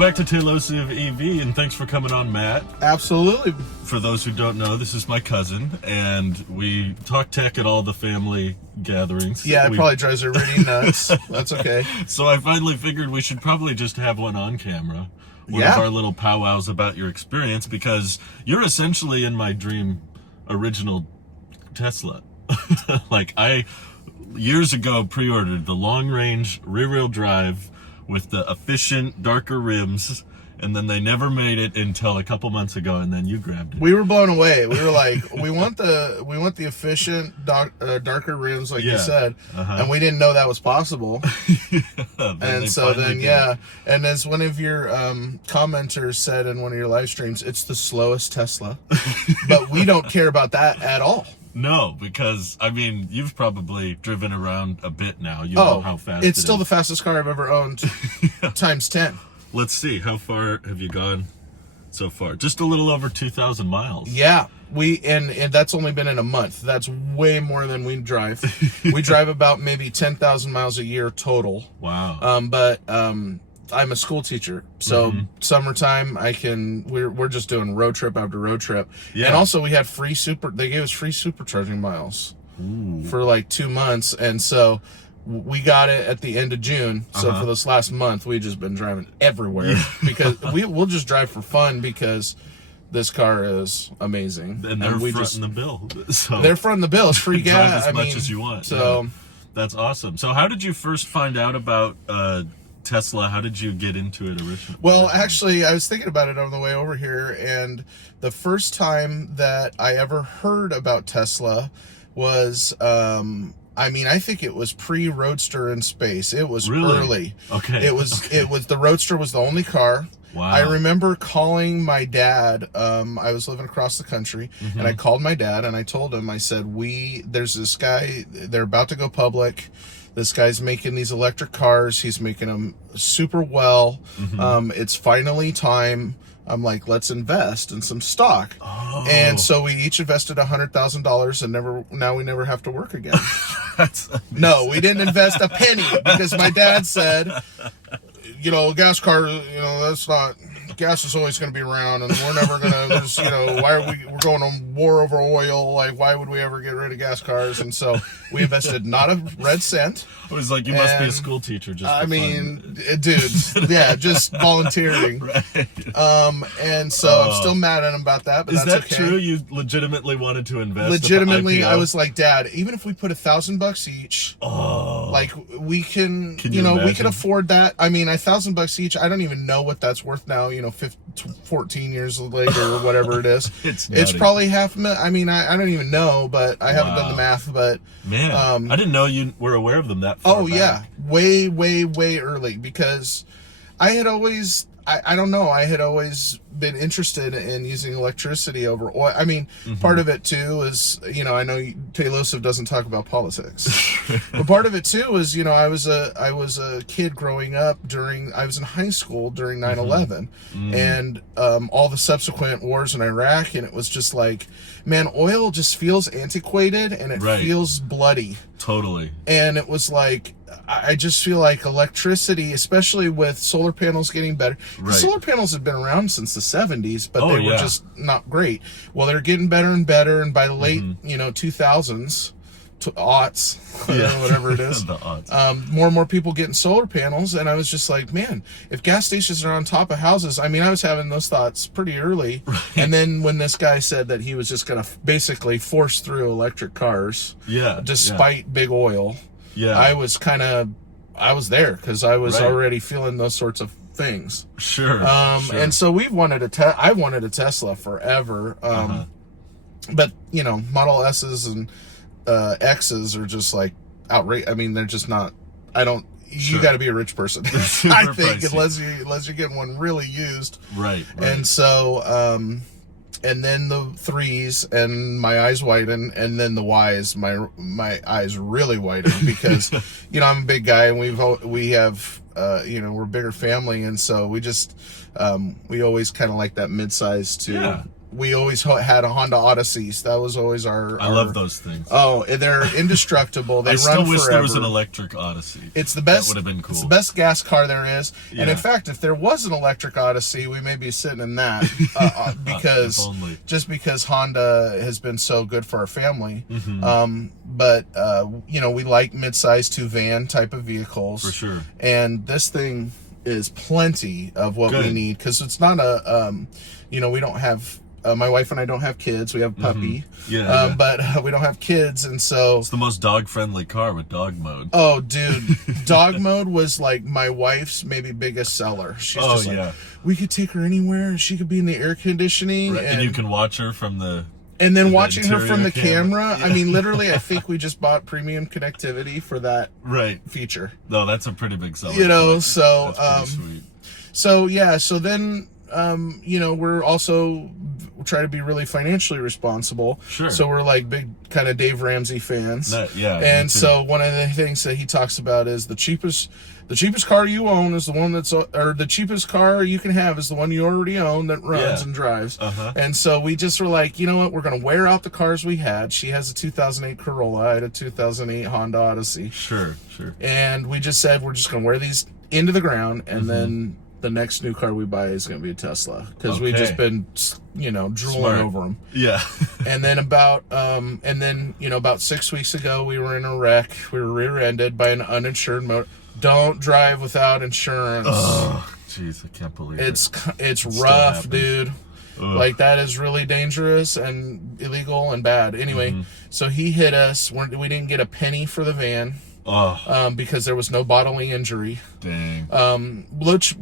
back to Tailosive EV, and thanks for coming on, Matt. Absolutely. For those who don't know, this is my cousin, and we talk tech at all the family gatherings. Yeah, it probably drives her really nuts. That's okay. So I finally figured we should probably just have one on camera. One of our little powwows about your experience, because you're essentially in my dream original Tesla. Like, I years ago pre-ordered the long-range rear-wheel drive with the efficient darker rims, and then they never made it until a couple months ago, and then you grabbed it. We were blown away. We were like, we want the efficient darker rims, like you said, and we didn't know that was possible. And so then and as one of your commenters said in one of your live streams, it's the slowest Tesla. But we don't care about that at all. No, because, I mean, you've probably driven around a bit now. You know how fast it's still the fastest car I've ever owned, times 10. Let's see, how far have you gone so far? Just a little over 2,000 miles. Yeah, and that's only been in a month. That's way more than we drive. We drive about maybe 10,000 miles a year total. Wow. But I'm a school teacher, so summertime we're just doing road trip after road trip. Yeah. And also we had they gave us free supercharging miles for like 2 months, and so we got it at the end of June. So for this last month, we've just been driving everywhere because we'll just drive for fun, because this car is amazing. And they're fronting the bill. So they're fronting the bill. It's free gas. Drive as much as you want. So that's awesome. So how did you first find out about Tesla? How did you get into it originally? Well, actually, I was thinking about it on the way over here, and the first time that I ever heard about Tesla was, I think it was pre-Roadster in space. It was early. Okay. It was the Roadster was the only car. Wow. I remember calling my dad. I was living across the country, and I called my dad, and I told him, I said, there's this guy, they're about to go public. This guy's making these electric cars. He's making them super well. It's finally time. I'm like, let's invest in some stock. Oh. And so we each invested $100,000, and now we never have to work again. No, we didn't invest a penny, because my dad said, gas car, that's not, gas is always going to be around, and we're never going to, we're going on war over oil. Like, why would we ever get rid of gas cars? And so we invested not a red cent. I was like, you must be a school teacher just for fun. Dude, yeah, just volunteering. Right. And so I'm still mad at him about that, but is that's that true? You legitimately wanted to invest? Legitimately, I was like, Dad, even if we put $1,000 each, like we can we can afford that. I mean, $1,000 each. I don't even know what that's worth now. 14 years later or whatever it is. It's probably $500,000. I mean, I don't even know, but I haven't done the math. But man, I didn't know you were aware of them that far back. Yeah, way early, because I had always, I don't know, I had always been interested in using electricity over oil. I mean, part of it too is, I know Tailosive doesn't talk about politics, but part of it too is, I was a kid growing up I was in high school during 9/11 and all the subsequent wars in Iraq, and it was just like, man, oil just feels antiquated, and it feels bloody. Totally. And it was like, I just feel like electricity, especially with solar panels getting better. The solar panels have been around since the 70s, but they were just not great. Well, they're getting better and better, and by the late 2000s, aughts, whatever it is, the aughts. more and more people getting solar panels, and I was just like, man, if gas stations are on top of houses, I mean, I was having those thoughts pretty early. And then when this guy said that he was just going to basically force through electric cars, despite big oil, I was there, because I was already feeling those sorts of things. Sure. And so I wanted a Tesla forever. But Model S's and X's are just like outrageous. I mean, they're just not. You got to be a rich person, I think, pricey. unless you're getting one really used. Right. And so, and then the 3s, and my eyes widen, and then the Ys, my eyes really widen, because I'm a big guy, and we have we're a bigger family, and so we just we always kind of like that mid-size to we always had a Honda Odysseys. That was always our. I love those things. Oh, they're indestructible. They I run still wish forever. there was an electric Odyssey. It's the best. That would have been cool. It's the best gas car there is. Yeah. And in fact, if there was an electric Odyssey, we may be sitting in that because just because Honda has been so good for our family. But you know, we like mid-size to van type of vehicles for sure. And this thing is plenty of what we need, because it's not a you know, we don't have my wife and I don't have kids. We have a puppy. But we don't have kids, and so it's the most dog-friendly car with dog mode. Oh, dude, dog mode was like my wife's maybe biggest seller. She's just like, we could take her anywhere, and she could be in the air conditioning, and you can watch her from the. And then watching her from the camera. I mean, literally, I think we just bought premium connectivity for that feature. No, that's a pretty big seller. You know, so sweet. So yeah, so then you know, we're also try to be really financially responsible. Sure. So we're like big kind of Dave Ramsey fans. And so one of the things that he talks about is the cheapest car you own is the one that's, or the cheapest car you can have is the one you already own that runs and drives. And so we just were like, you know what, we're going to wear out the cars we had. She has a 2008 Corolla. I had a 2008 Honda Odyssey. Sure. And we just said, we're just going to wear these into the ground, and then the next new car we buy is going to be a Tesla, because we've just been, you know, drooling over them. Yeah. And then about, you know, about 6 weeks ago, we were in a wreck. We were rear-ended by an uninsured motor. Don't drive without insurance. Oh, jeez, I can't believe it's rough, dude. Ugh. Like, that is really dangerous and illegal and bad. Anyway, so he hit us. We didn't get a penny for the van. Because there was no bodily injury. Dang. Which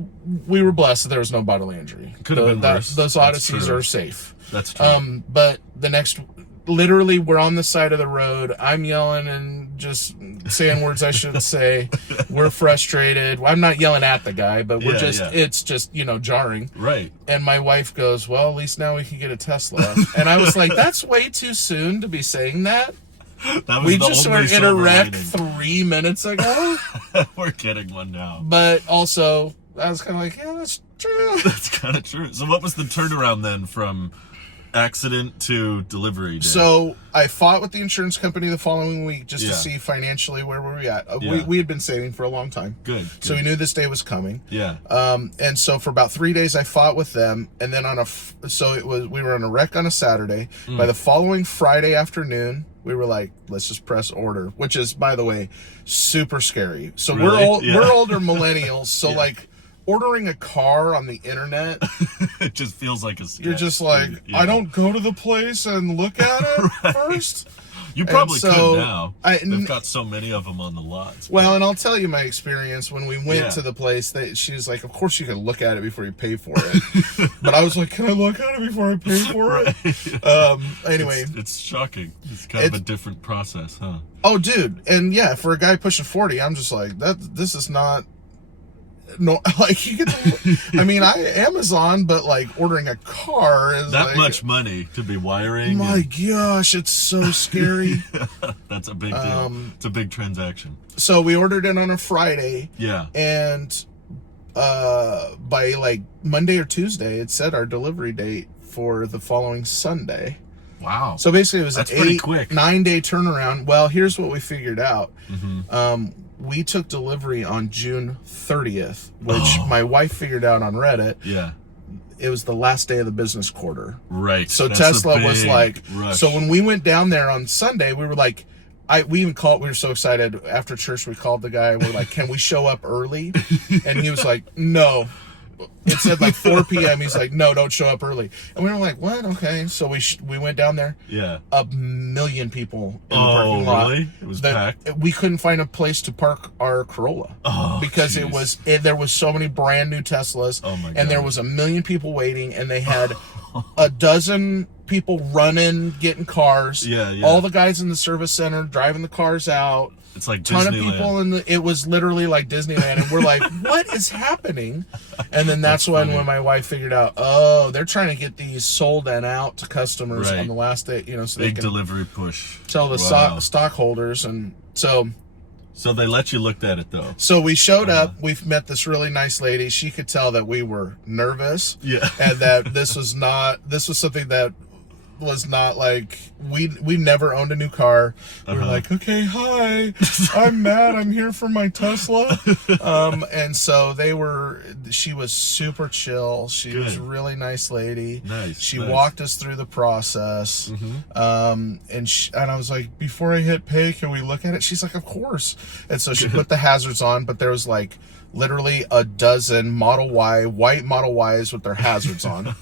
we were blessed that there was no bodily injury. Could have been worse. Those Odysseys are safe. That's true. But the next, literally, we're on the side of the road. I'm yelling and just saying words I shouldn't say. We're frustrated. I'm not yelling at the guy, but we're it's just, you know, jarring. Right. And my wife goes, well, at least now we can get a Tesla. And I was like, that's way too soon to be saying that. We just were in a wreck 3 minutes ago. We're getting one now. But also, I was kind of like, yeah, that's true. That's kind of true. So what was the turnaround then from accident to delivery day? So I fought with the insurance company the following week just to see financially where were we at. We had been saving for a long time. Good. So we knew this day was coming. Yeah. And so for about 3 days I fought with them, and then we were in a wreck on a Saturday. By the following Friday afternoon, we were like, let's just press order, which is, by the way, super scary. So we're older millennials, so like ordering a car on the internet, it just feels like a sketch. You're just like, I don't go to the place and look at it first. You probably could now. They've got so many of them on the lots. Well, and I'll tell you my experience when we went to the place. She was like, of course you can look at it before you pay for it. But I was like, can I look at it before I pay for it? Anyway. It's shocking. It's kind of a different process, huh? Oh, dude. And yeah, for a guy pushing 40, I'm just like, this is not... No, like you get I mean, Amazon, but like ordering a car is that like, much money to be wiring. My gosh, it's so scary. That's a big deal. It's a big transaction. So we ordered it on a Friday. Yeah. And by like Monday or Tuesday, it said our delivery date for the following Sunday. Wow. So basically, it was That's an pretty quick. 9-day turnaround. Well, here's what we figured out. We took delivery on June 30th, which my wife figured out on Reddit. Yeah. It was the last day of the business quarter. Right. So Tesla was like, rush. So when we went down there on Sunday, we were like, we were so excited. After church, we called the guy. We're like, can we show up early? And he was like, no. It said like 4 p.m. He's like, no, don't show up early. And we were like, what? Okay. So we went down there. Yeah. 1 million people in the parking lot. Really? It was packed? We couldn't find a place to park our Corolla. Because there was so many brand new Teslas. Oh my God. And there was 1 million people waiting, and they had a dozen people running, getting cars. Yeah. All the guys in the service center driving the cars out. It's like ton Disneyland. of people it was literally like Disneyland, and we're like, what is happening? And then that's when my wife figured out, they're trying to get these sold and out to customers on the last day, so big delivery push. Tell the stockholders. And so So they let you look at it though. So we showed up. We've met this really nice lady. She could tell that we were nervous. Yeah. And that this was something that was not like, we never owned a new car. We were like, okay, hi, I'm Matt, I'm here for my Tesla. And so she was super chill. She was a really nice lady. Nice. She walked us through the process. And I was like, before I hit pay, can we look at it? She's like, of course. And so she put the hazards on, but there was like literally a dozen white Model Ys with their hazards on.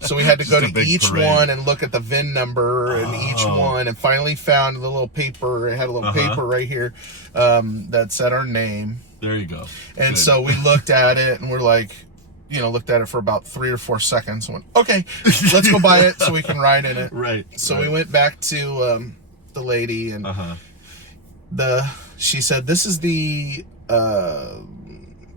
So we had to go to each one and look at the VIN number and each one, and finally found the little paper. It had a little paper right here that said our name. There you go. And so we looked at it, and we're like, looked at it for about 3 or 4 seconds and went, okay, let's go buy it so we can ride in it. Right. So we went back to the lady, and she said, this is the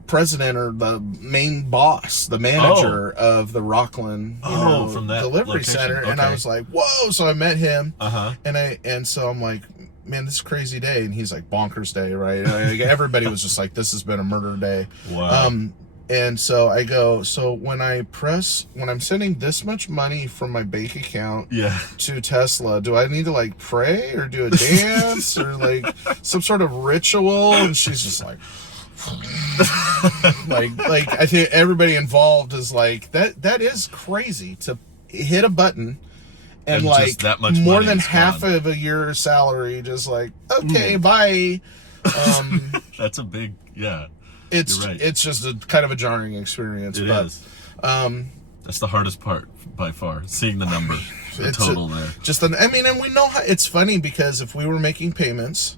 president or the main boss, the manager of the Rockland from that delivery location. center. Okay. And I was like, whoa. So I met him, Uh-huh. and so I'm like, man, this is a crazy day. And he's like, bonkers day, right? Like, everybody was just like, this has been a murder day. Wow. And so I go, so when I'm sending this much money from my bank account to Tesla, do I need to like pray or do a dance or like some sort of ritual? And she's just like, like I think everybody involved is like, that is crazy to hit a button and like that much more than is half gone. of a year's salary, just like, okay, bye. That's a big, It's You're right. It's just a kind of a jarring experience. It but, is. That's the hardest part by far, seeing the number, the total there. And we know how, it's funny because if we were making payments,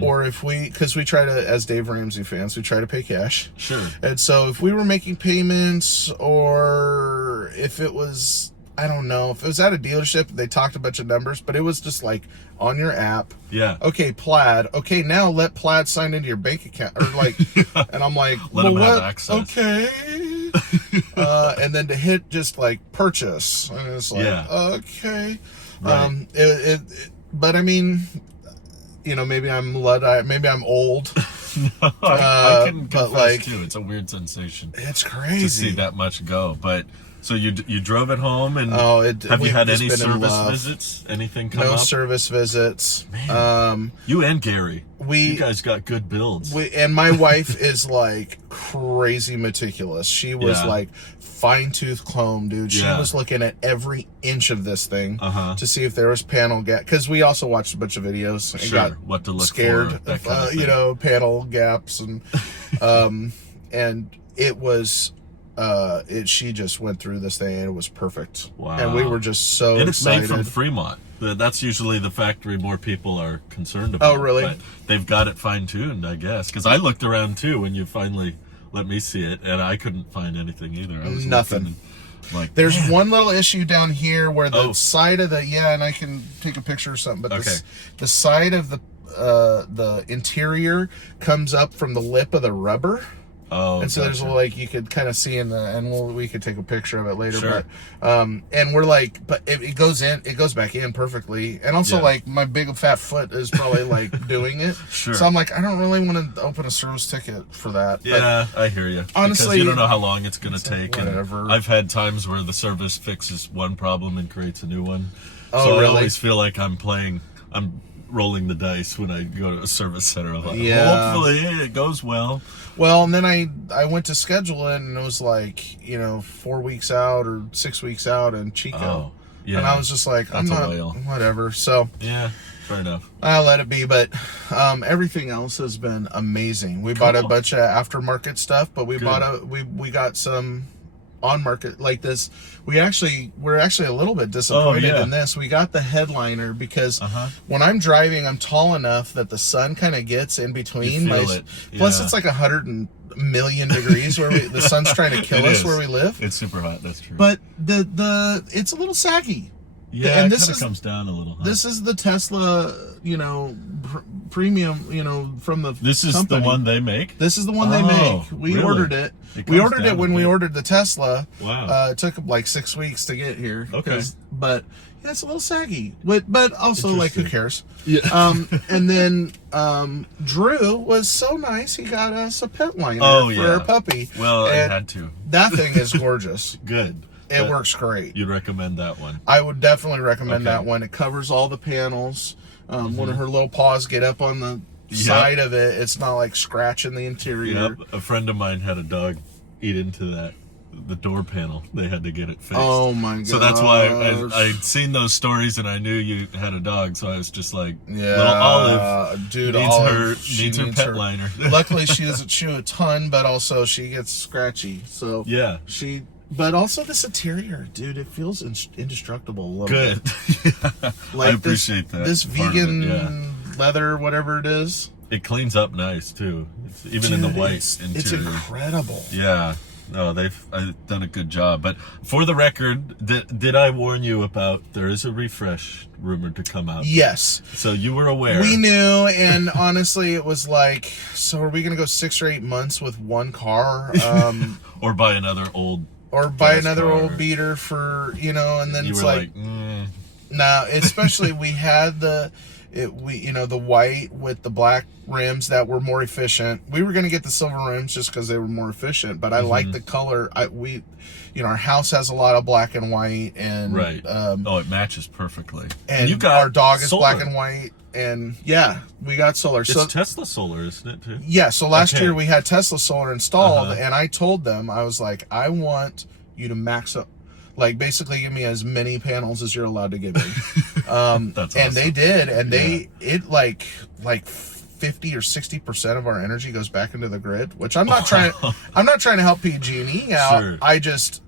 or because we try to, as Dave Ramsey fans, we try to pay cash. Sure. And so if we were making payments, or if it was, I don't know, if it was at a dealership, they talked a bunch of numbers, but it was just like on your app. Yeah. Okay, Plaid. Okay, now let Plaid sign into your bank account, or like, and I'm like, Let them have access. Okay. And then to hit just like purchase, and it's like, okay. Right. But I mean, maybe I'm Luddite, maybe I'm old. I can but confess like, too. It's a weird sensation it's crazy to see that much go. But so you drove it home, and have you we've had just any been in service love. visits? Anything come up? No service visits. Man, you and Gary, you guys got good builds. And my wife is like crazy meticulous. She was like fine-tooth comb, dude. She was looking at every inch of this thing to see if there was panel gap, because we also watched a bunch of videos and got what to look scared for, that of, kind of thing. panel gaps, and and it was she just went through this thing and it was perfect. Wow. And we were just so and it's excited. made from Fremont. That's usually the factory more people are concerned about. Oh, really? But they've got it fine-tuned, I guess, because I looked around too when you finally let me see it, and I couldn't find anything either. I was nothing. Like, there's one little issue down here where the side of the and I can take a picture or something, but the side of the interior comes up from the lip of the rubber. Oh, and so there's a, like, you could kind of see in the, and we could take a picture of it later. But and we're like, but it goes back in perfectly. And also like my big fat foot is probably like doing it. Sure. So I'm like, I don't really want to open a service ticket for that. Yeah, but I hear you. Honestly, because you don't know how long it's going to take. Whatever. And I've had times where the service fixes one problem and creates a new one. Oh, so really? I always feel like I'm rolling the dice when I go to a service center. Like, hopefully it goes well. Well, and then I went to schedule it, and it was like, 4 weeks out or 6 weeks out in Chico. Oh, yeah. And I was just like, I'm not, whatever. So yeah, fair enough. I'll let it be. But everything else has been amazing. We bought a bunch of aftermarket stuff, but we we got some on market like this. We're actually a little bit disappointed in this. We got the headliner because when I'm driving, I'm tall enough that the sun kind of gets in between. Plus, it's like 100 million degrees where the sun's trying to kill us where we live. It's super hot. That's true. But it's a little saggy. Yeah, and this comes down a little. Huh? This is the Tesla, premium, you know, from the This is company. the one they make? This is the one they make. We really? ordered it. We ordered it when we ordered the Tesla. Wow. It took like 6 weeks to get here. Okay. But yeah, it's a little saggy. But also, like, who cares? Yeah. And then Drew was so nice. He got us a pet liner for our puppy. Well, I had to. That thing is gorgeous. Good. It works great. You'd recommend that one? I would definitely recommend that one. It covers all the panels. When her little paws get up on the side of it, it's not like scratching the interior. Yep. A friend of mine had a dog eat into the door panel. They had to get it fixed. Oh my god! So that's why I'd seen those stories and I knew you had a dog. So I was just like, little Olive, dude, needs her pet liner. Luckily, she doesn't chew a ton, but also she gets scratchy. So yeah, But also this interior, dude, it feels indestructible a little good. bit. Like I appreciate that. This vegan leather, whatever it is. It cleans up nice too. Even in the white interior. It's incredible. Yeah. No, they've done a good job. But for the record, did I warn you about there is a refresh rumored to come out? Yes. So you were aware. We knew, and honestly, it was like, so are we going to go 6 or 8 months with one car? Or buy another old... Or buy another old beater for, you know, and then you it's were like... Nah, especially we had the white with the black rims that were more efficient. We were going to get the silver rims just because they were more efficient, but I like the color. Our house has a lot of black and white, and right. It matches perfectly. And you got our dog is solar. black and white, and yeah, we got solar. It's Tesla solar, isn't it too? Yeah. So last year we had Tesla solar installed, and I told them, I was like, I want you to max up. Like, basically give me as many panels as you're allowed to give me. That's awesome. And they did, and it like 50 or 60% of our energy goes back into the grid, which I'm not trying to help PG&E out. Sure. I just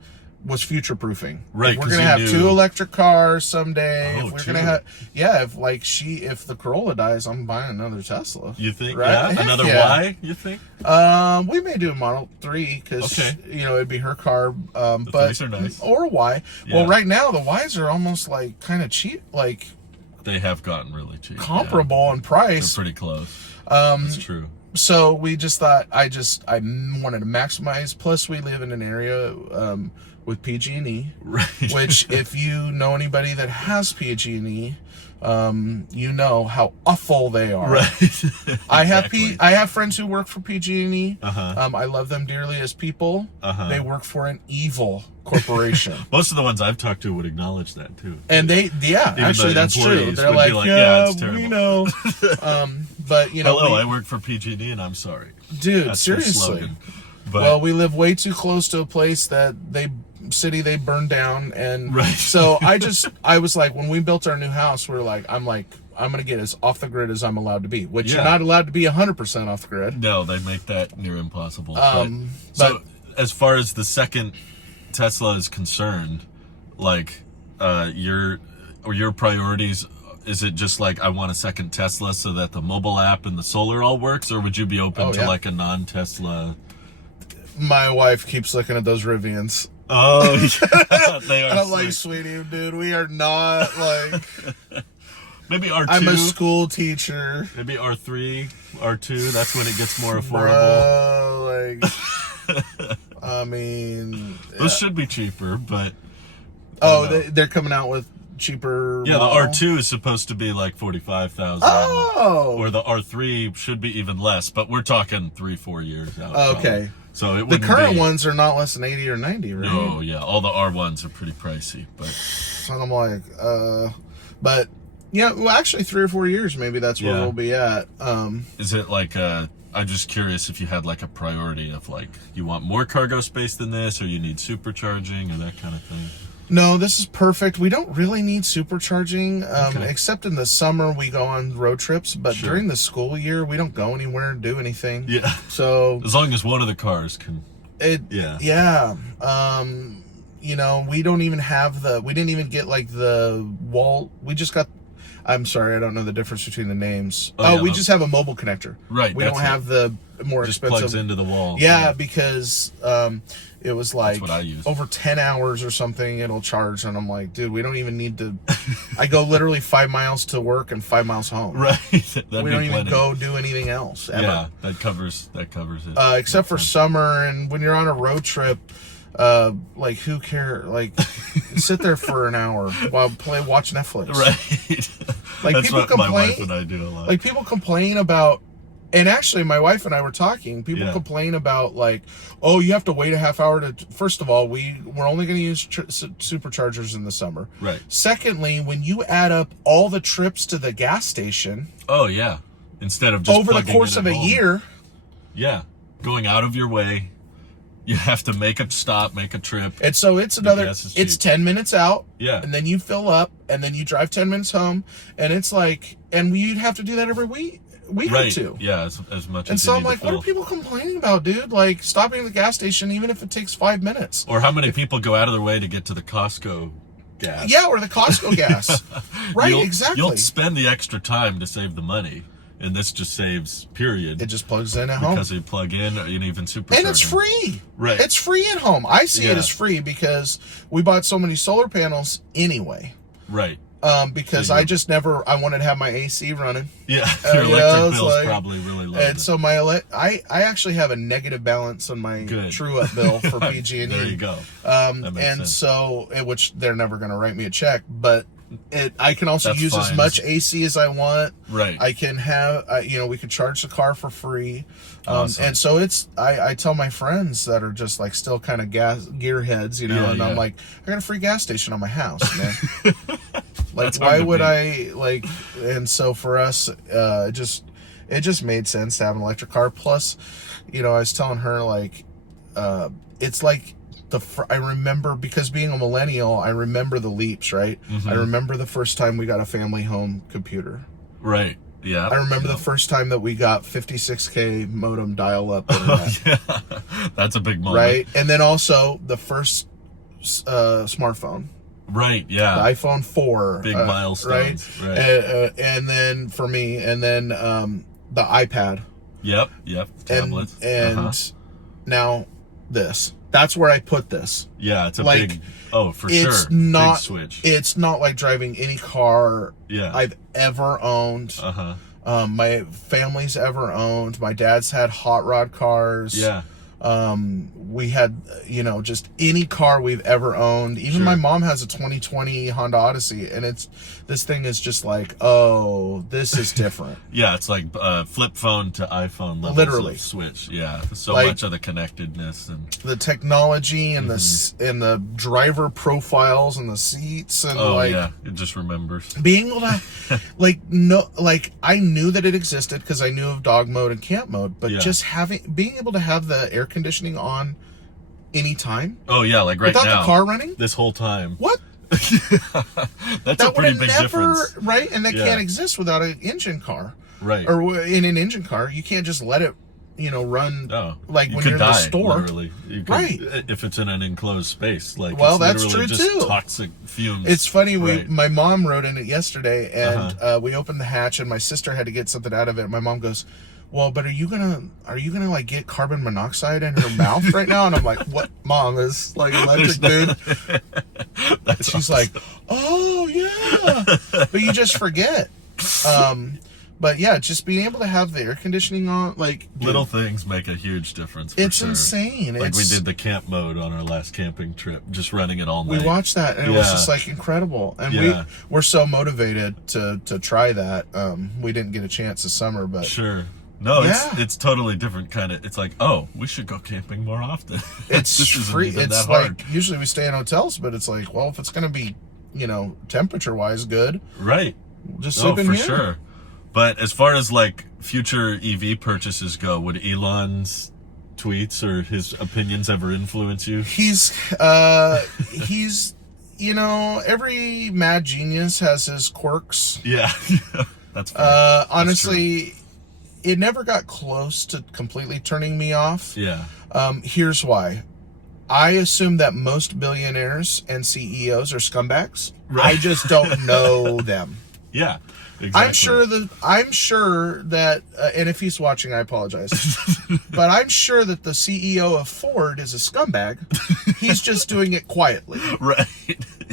was future proofing. Right. We're gonna have 2 electric cars someday. Oh, if we're gonna have if the Corolla dies, I'm buying another Tesla. You think? Right? Yeah. Another Y, you think? We may do a Model 3 because it'd be her car. The but 3s are nice. Or a Y. Yeah. Well, right now the Ys are almost like kind of cheap, like they have gotten really cheap. Comparable in price. They're pretty close. That's true. So we just thought I wanted to maximize. Plus, we live in an area with PG&E, right? Which, if you know anybody that has PG&E, you know how awful they are. Right. I have friends who work for PG&E. I love them dearly as people. They work for an evil corporation. Most of the ones I've talked to would acknowledge that too. And actually that's true. They're like, yeah, it's terrible. We know. But hello, I work for PG&E and I'm sorry, dude. That's seriously. But, well, we live way too close to a place that they burned down, and right. So I was like, when we built our new house, I'm gonna get as off the grid as I'm allowed to be, which you're not allowed to be 100% off the grid. No, they make that near impossible. So as far as the second Tesla is concerned, like your priorities, is it just like, I want a second Tesla so that the mobile app and the solar all works, or would you be open to like a non-Tesla? My wife keeps looking at those Rivians. Oh, yeah, they are. And I'm like, sweetie, dude, we are not like. Maybe R2. I'm a school teacher. Maybe R3, R2. That's when it gets more affordable. Bro, I mean, those should be cheaper, but. They're coming out with cheaper. Yeah, the R2 is supposed to be like 45,000. Oh. Or the R3 should be even less, but we're talking 3-4 years out. Okay. Probably. So the current ones are not less than 80 or 90, right? No, yeah, all the R1s are pretty pricey, but. And I'm like, but yeah, well, actually 3 or 4 years, maybe that's where we'll be at. Is it like I'm just curious if you had like a priority of like, you want more cargo space than this, or you need supercharging or that kind of thing? No, this is perfect. We don't really need supercharging, except in the summer we go on road trips. But during the school year, we don't go anywhere and do anything. Yeah. So as long as one of the cars can. Yeah. We don't even have we didn't even get like the wall. We just got I'm sorry, I don't know the difference between the names. Yeah, we just have a mobile connector. Right. We don't have the more just expensive. plugs into the wall. Yeah, because it was like what I use. over 10 hours or something it'll charge, and I'm like, dude, we don't even need to. I go literally 5 miles to work and 5 miles home. Right. We don't even go do anything else ever. Yeah, that covers it. Except for summer, and when you're on a road trip, like who cares? Like sit there for an hour while watch Netflix. Right. Like That's people what complain. my wife and I do a lot. Like people complain about. And actually, my wife and I were talking. People complain about like, oh, you have to wait a half hour to. First of all, we're only going to use superchargers in the summer. Right. Secondly, when you add up all the trips to the gas station. Oh yeah. Instead of just over the course of a year. Yeah, going out of your way, you have to make a stop, make a trip. And so it's another. It's 10 minutes out. Yeah. And then you fill up, and then you drive 10 minutes home, and it's like, and we'd have to do that every week. We had to. Yeah, as much and as so you I'm need like, to what fill. are people complaining about, dude? Like stopping at the gas station, even if it takes 5 minutes. Or how many people go out of their way to get to the Costco gas? Yeah, or the Costco gas. Right, exactly. You'll spend the extra time to save the money, and this just saves, period. It just plugs in at home. Because you plug in and even supercharge. And it's free. Right. It's free at home. I see it as free because we bought so many solar panels anyway. Right. Because I just never, I wanted to have my AC running. Yeah, your electric bill's like, probably really low. And so I actually have a negative balance on my true-up bill for PG&E. There you go. And sense. so, which they're never going to write me a check, but I can also use fine. as much AC as I want. Right. I can have, we can charge the car for free. Awesome. And so I tell my friends that are just like still kind of gearheads, I'm like, I got a free gas station on my house, man. Like, why would I, like, and so for us, it just made sense to have an electric car. Plus, I was telling her, like, it's like, I remember, because being a millennial, I remember the leaps, right? Mm-hmm. I remember the first time we got a family home computer. Right. Yeah. I remember the first time that we got 56K modem dial-up internet. Yeah. That's a big moment. Right? And then also the first smartphone. Right, yeah. The iPhone 4. Big milestones. Right. And then for me, and then the iPad. Yep. Tablets. And now this. That's where I put this. Yeah, it's a like, big, for sure. Not, big switch. It's not like driving any car I've ever owned. Uh-huh. My family's ever owned. My dad's had hot rod cars. Yeah. We had, just any car we've ever owned. Even my mom has a 2020 Honda Odyssey, and this thing is just like, oh, this is different. Yeah, it's like flip phone to iPhone levels literally of switch. Yeah, so like, much of the connectedness and the technology and the driver profiles and the seats and it just remembers being able to I knew that it existed because I knew of dog mode and camp mode, but just being able to have the air conditioning on anytime. Oh yeah, like right now. Without the car running? This whole time. What? That's a pretty big difference. Right? And that can't exist without an engine car. Right. Or in an engine car, you can't just let it, run like when you're in the store. Literally. Right. If it's in an enclosed space. Like, well, it's that's true just too. Toxic fumes. It's funny, my mom rode in it yesterday, and we opened the hatch, and my sister had to get something out of it. My mom goes, well, but are you gonna like get carbon monoxide in her mouth right now? And I'm like, what? Mom is like electric, dude. She's like, oh yeah, but you just forget. But yeah, just being able to have the air conditioning on, like, little things make a huge difference. It's insane. Like we did the camp mode on our last camping trip, just running it all night. We watched that, and it was just like incredible. And we're so motivated to try that. We didn't get a chance this summer, but sure. No, it's totally different kind of. It's like, oh, we should go camping more often. It's free. It's hard. like usually we stay in hotels, but it's like, well, if it's going to be, temperature wise good, right? Just sleep in for here. Sure. But as far as like future EV purchases go, would Elon's tweets or his opinions ever influence you? He's every mad genius has his quirks. Yeah, that's fine. Honestly. It never got close to completely turning me off. Yeah. Here's why. I assume that most billionaires and CEOs are scumbags. Right. I just don't know them. Yeah, exactly. I'm sure that, and if he's watching, I apologize, but I'm sure that the CEO of Ford is a scumbag. He's just doing it quietly. Right.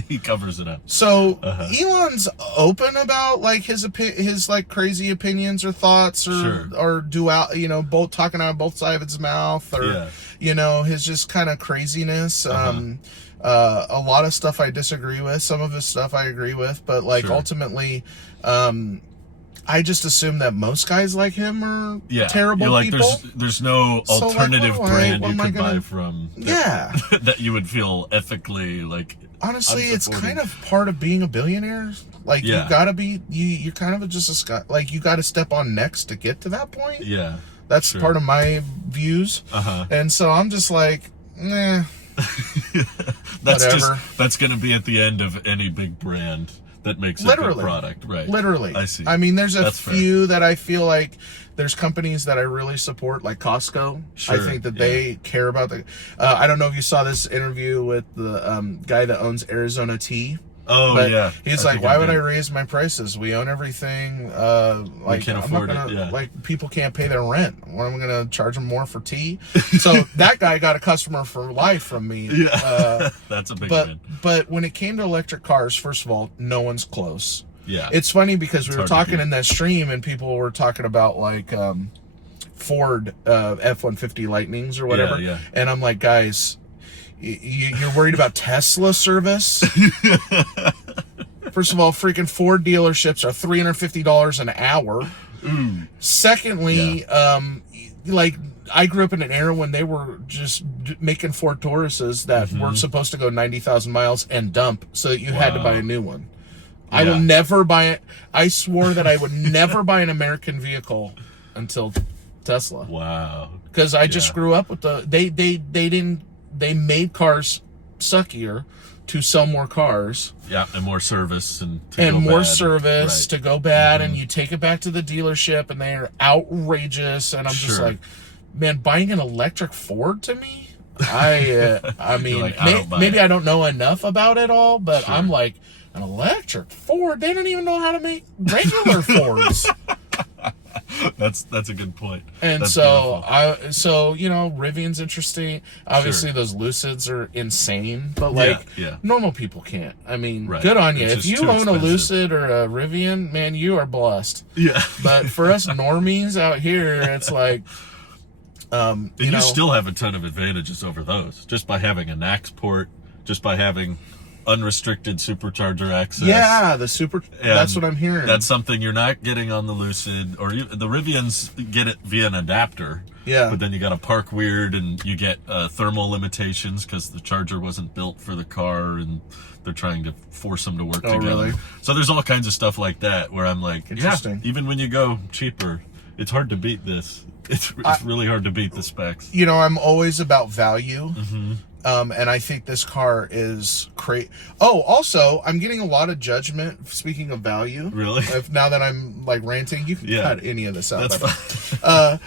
He covers it up. So Elon's open about like his like crazy opinions or thoughts or dual, both talking out of both sides of his mouth or his just kind of craziness. A lot of stuff I disagree with. Some of his stuff I agree with, but like ultimately, I just assume that most guys like him are terrible like, people. There's no alternative brand you could buy from. That you would feel ethically like. Honestly, it's kind of part of being a billionaire. Like you gotta be, you're kind of just like you got to step on next to get to that point. Yeah, that's part of my views. And so I'm just like, nah. That's going to be at the end of any big brand that makes a good product, right? Literally. I see. I mean, there's a few that I feel like there's companies that I really support, like Costco. I think that they care about the. I don't know if you saw this interview with the guy that owns Arizona Tea. Oh, but yeah. He's like, why would I raise my prices? We own everything. We can't afford it. Like, people can't pay their rent. What am I going to charge them more for tea? So that guy got a customer for life from me. Yeah, that's a big win. But when it came to electric cars, first of all, no one's close. Yeah. It's funny because we were talking in that stream and people were talking about like Ford F-150 Lightnings or whatever. Yeah. And I'm like, guys, you're worried about Tesla service? First of all, freaking Ford dealerships are $350 an hour. Secondly, like I grew up in an era when they were just making Ford Tauruses that were supposed to go 90,000 miles and dump, so that you had to buy a new one. I will never buy it. I swore that I would never buy an American vehicle until Tesla. Wow. Because I just grew up with they made cars suckier to sell more cars. Yeah, and more service to go bad, and you take it back to the dealership and they're outrageous, and I'm just like, man, buying an electric Ford to me, I mean, like, maybe I don't know enough about it all, but I'm like, an electric Ford? They don't even know how to make regular Fords. That's a good point. And that's Rivian's interesting. Obviously, those Lucids are insane, but like normal people can't. I mean, good on you. If you own a Lucid or a Rivian, man, you are blessed. Yeah. But for us normies out here, it's like, you still have a ton of advantages over those just by having a NACS port, just by having unrestricted supercharger access. Yeah, that's what I'm hearing. That's something you're not getting on the Lucid, or the Rivians get it via an adapter. Yeah. But then you got to park weird, and you get thermal limitations because the charger wasn't built for the car, and they're trying to force them to work together. Really? So there's all kinds of stuff like that where I'm like, interesting. Even when you go cheaper, it's hard to beat this. It's really hard to beat the specs. I'm always about value. And I think this car is great. Oh, also, I'm getting a lot of judgment. Speaking of value, really? Now that I'm like ranting, you can cut any of this out. That's fine.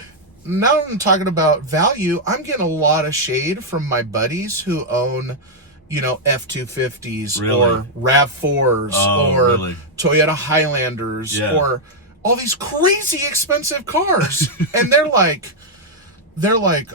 Now that I'm talking about value, I'm getting a lot of shade from my buddies who own, F-250s or RAV4s or Toyota Highlanders or all these crazy expensive cars, and they're like,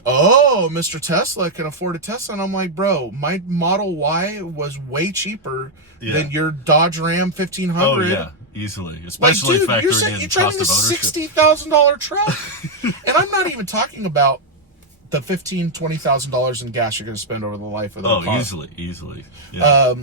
oh, Mr. Tesla can afford a Tesla. And I'm like, bro, my Model Y was way cheaper than your Dodge Ram 1500. Oh, yeah, easily. Especially factoring in you're cost driving of a ownership. $60,000 truck. And I'm not even talking about the $15,000, $20,000 in gas you're going to spend over the life of the car. Oh, easily. Yeah.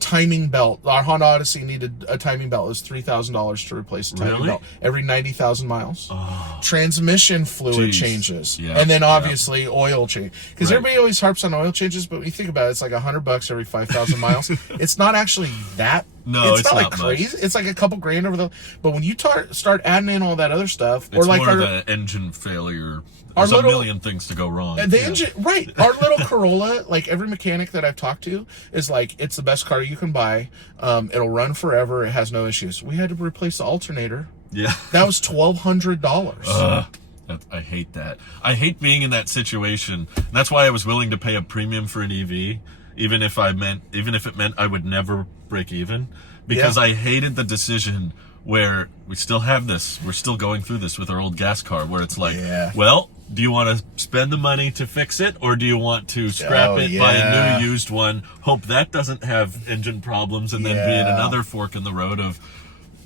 Timing belt. Our Honda Odyssey needed a timing belt. It was $3,000 to replace a timing belt every 90,000 miles. Transmission fluid changes, and then obviously oil change. Because everybody always harps on oil changes, but when you think about it, it's like $100 every 5,000 miles. It's not actually that. No, it's not like crazy. It's like a couple grand over the. But when you start adding in all that other stuff, it's more the engine failure. There's a million things to go wrong. The engine, our little Corolla, like every mechanic that I've talked to is like, it's the best car you can buy. It'll run forever. It has no issues. We had to replace the alternator. Yeah. That was $1,200. I hate that. I hate being in that situation. That's why I was willing to pay a premium for an EV. even if it meant I would never break even, because I hated the decision where we still have this. We're still going through this with our old gas car, where it's like, well, do you want to spend the money to fix it, or do you want to scrap it, buy a new used one, hope that doesn't have engine problems, and then be in another fork in the road of,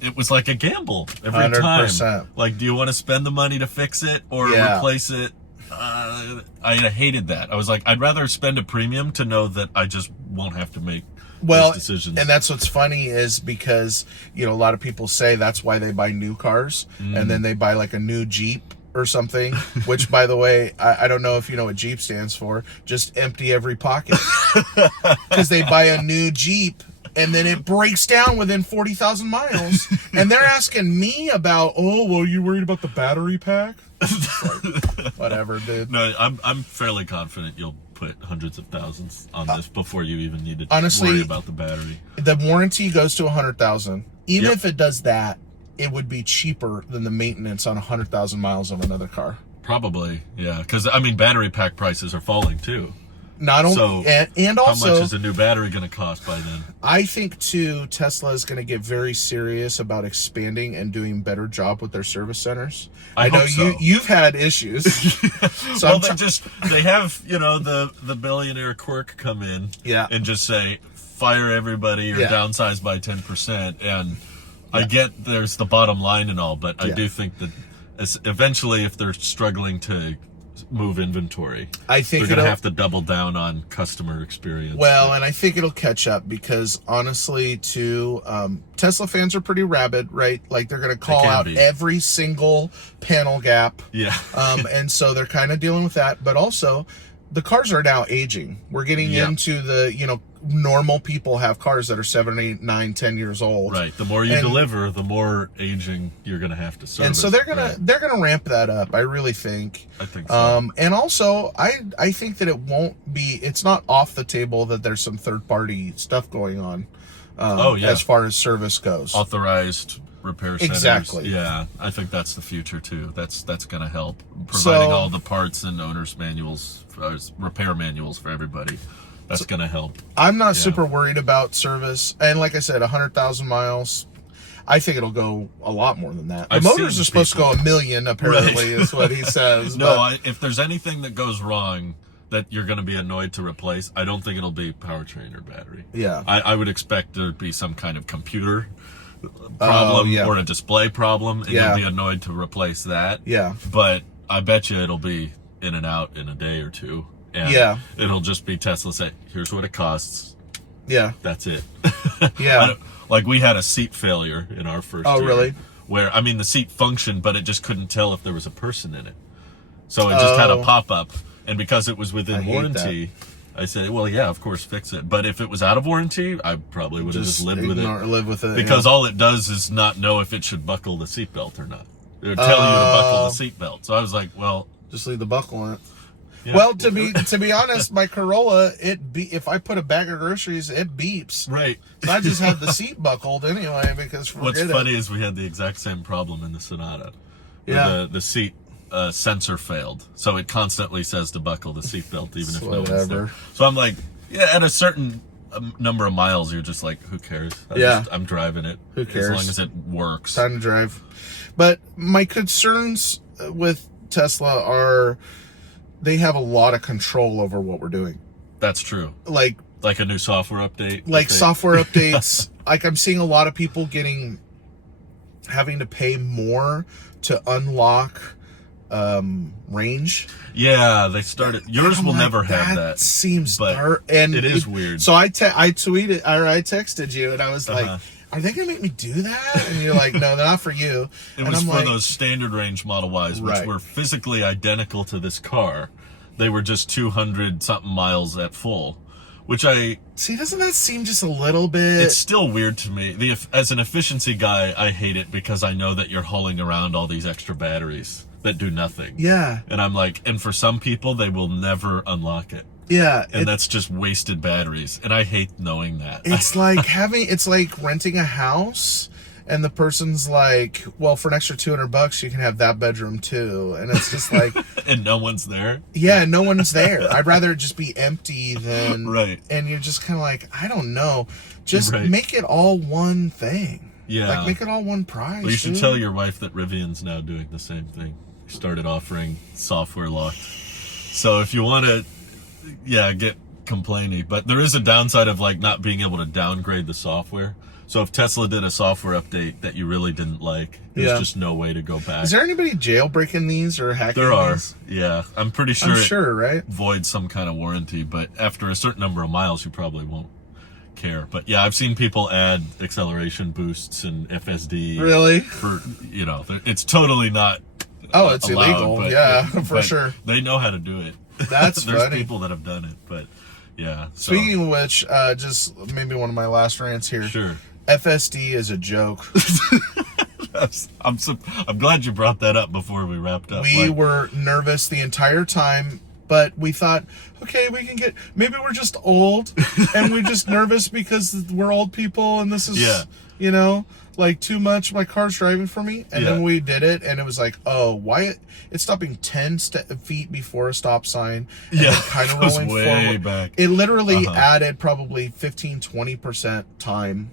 it was like a gamble every 100%. time. Like, do you want to spend the money to fix it or replace it? I hated that. I was like, I'd rather spend a premium to know that I just won't have to make those decisions. And that's what's funny is because, you know, a lot of people say that's why they buy new cars and then they buy like a new Jeep or something, which, by the way, I don't know if you know what Jeep stands for. Just empty every pocket. Because they buy a new Jeep and then it breaks down within 40,000 miles. And they're asking me about, oh, well, you worried about the battery pack? Like, whatever, dude. No, I'm fairly confident you'll put hundreds of thousands on this before you even need to honestly, worry about the battery. The warranty goes to 100,000. Even if it does that, it would be cheaper than the maintenance on 100,000 miles of another car. Probably, yeah. Because, I mean, battery pack prices are falling, too. Not only, so and also, how much is a new battery going to cost by then? I think, too, Tesla is going to get very serious about expanding and doing a better job with their service centers. I know you've had issues. So well, they have, you know, the billionaire quirk come in and just say, fire everybody or downsize by 10%. And I get there's the bottom line and all, but I do think that eventually, if they're struggling to move inventory, I think they're going to have to double down on customer experience. Well, and I think it'll catch up because honestly, too, Tesla fans are pretty rabid, right? Like they're going to call out every single panel gap. Yeah. And so they're kind of dealing with that, but also the cars are now aging. We're getting into the, you know, normal people have cars that are 7, 8, 9, 10 years old. Right. The more you deliver, the more aging you're going to have to service. And so they're gonna ramp that up. I really think. I think so. And also, I think that it's not off the table that there's some third party stuff going on. As far as service goes, authorized repair centers. Exactly. Yeah, I think that's the future too. That's going to help providing all the parts and owner's manuals, repair manuals for everybody. That's going to help. I'm not super worried about service. And like I said, 100,000 miles, I think it'll go a lot more than that. The motors are supposed to go 1 million, apparently, is what he says. No, if there's anything that goes wrong that you're going to be annoyed to replace, I don't think it'll be powertrain or battery. Yeah. I would expect there to be some kind of computer problem or a display problem, and you'll be annoyed to replace that. Yeah. But I bet you it'll be in and out in a day or two. And it'll just be Tesla say, here's what it costs. Yeah. That's it. Yeah. Like we had a seat failure in our first year. Oh, really? Where, I mean, the seat functioned, but it just couldn't tell if there was a person in it. So it just had a pop-up. And because it was within warranty, I said, well, yeah, of course, fix it. But if it was out of warranty, I probably would have just lived with it. Because all it does is not know if it should buckle the seatbelt or not. It would tell you to buckle the seatbelt. So I was like, well, just leave the buckle on it. Yeah. Well, to be honest, my Corolla, if I put a bag of groceries, it beeps. Right. So I just had the seat buckled anyway because what's funny is we had the exact same problem in the Sonata. Yeah. The seat sensor failed, so it constantly says to buckle the seatbelt even if no one's there. So I'm like, at a certain number of miles, you're just like, who cares? I'm driving it. Who cares? As long as it works. Time to drive. But my concerns with Tesla are they have a lot of control over what we're doing. That's true. Like a new software update. Like software updates. Like I'm seeing a lot of people having to pay more to unlock range. Yeah, they started. Yours will never have that. That seems dark, and it is weird. So I tweeted or I texted you and I was like, are they gonna make me do that? And you're like, no, they're not for you. It was for those standard range Model Ys, which were physically identical to this car. They were just 200 something miles at full, which I see. Doesn't that seem just a little bit? It's still weird to me. As an efficiency guy, I hate it because I know that you're hauling around all these extra batteries that do nothing. Yeah. And I'm like, and for some people, they will never unlock it. Yeah. And that's just wasted batteries. And I hate knowing that. It's like renting a house and the person's like, well, for an extra $200 you can have that bedroom too, and it's just like, and no one's there. Yeah, no one's there. I'd rather it just be empty than right. And you're just kind of like, I don't know, just make it all one thing. Yeah, like make it all one price. Well, you should tell your wife that Rivian's now doing the same thing. They started offering software locked. So if you want to, get complaining, but there is a downside of like not being able to downgrade the software. So if Tesla did a software update that you really didn't like, there's just no way to go back. Is there anybody jailbreaking these or hacking There are, these? yeah. I'm pretty sure right? Voids some kind of warranty, but after a certain number of miles, you probably won't care. But yeah, I've seen people add acceleration boosts and FSD. Really? For, it's totally not it's allowed, illegal. But, for sure. They know how to do it. That's There's funny. people that have done it, but yeah. So. Speaking of which, just maybe one of my last rants here. Sure. FSD is a joke. I'm glad you brought that up before we wrapped up. We were nervous the entire time, but we thought, okay, maybe we're just old and we're just nervous because we're old people and this is, like too much. My car's driving for me. And then we did it and it was like, oh, why it's stopping 10 feet before a stop sign. And kind of rolling forward. Back. It literally added probably 15-20% time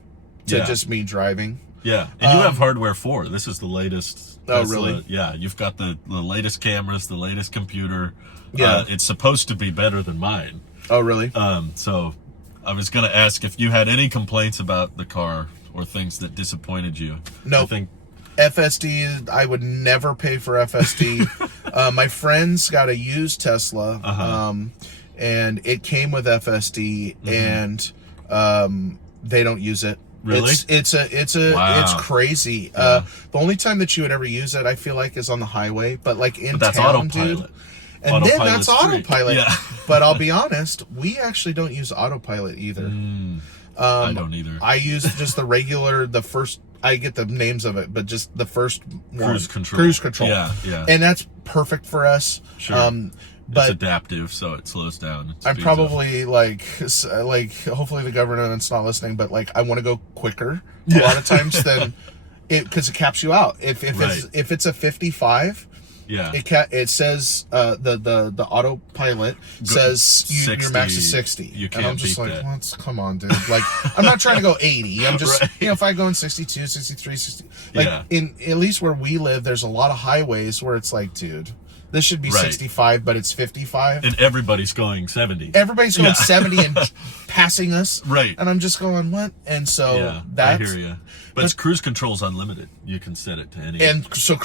to just me driving. Yeah, and you have hardware 4. This is the latest. Oh, really? Yeah, you've got the latest cameras, the latest computer. Yeah. It's supposed to be better than mine. Oh, really? So I was going to ask if you had any complaints about the car or things that disappointed you. No. FSD, I would never pay for FSD. My friends got a used Tesla, and it came with FSD, and they don't use it. Really? It's crazy. The only time that you would ever use it, I feel like, is on the highway, but like in that's town, autopilot. dude. And then that's autopilot. Yeah. But I'll be honest, we actually don't use autopilot either. I don't either. I use just the regular, the first. I get the names of it, but just the first one. Cruise control. Yeah. And that's perfect for us. Sure. But it's adaptive, so it slows down. I'm probably like hopefully the government's not listening, but like I want to go quicker a lot of times than it, because it caps you out. If it's a 55, it says the autopilot says your max is 60. You can't and I'm just beat like, that. come on, dude. Like I'm not trying to go 80. I'm just if I go in 62, 63, 60, like in at least where we live, there's a lot of highways where it's like, dude, this should be 65, but it's 55. And everybody's going 70. Everybody's going 70 and passing us. Right. And I'm just going, what? And so I hear you. But it's cruise control's unlimited. You can set it to any. And so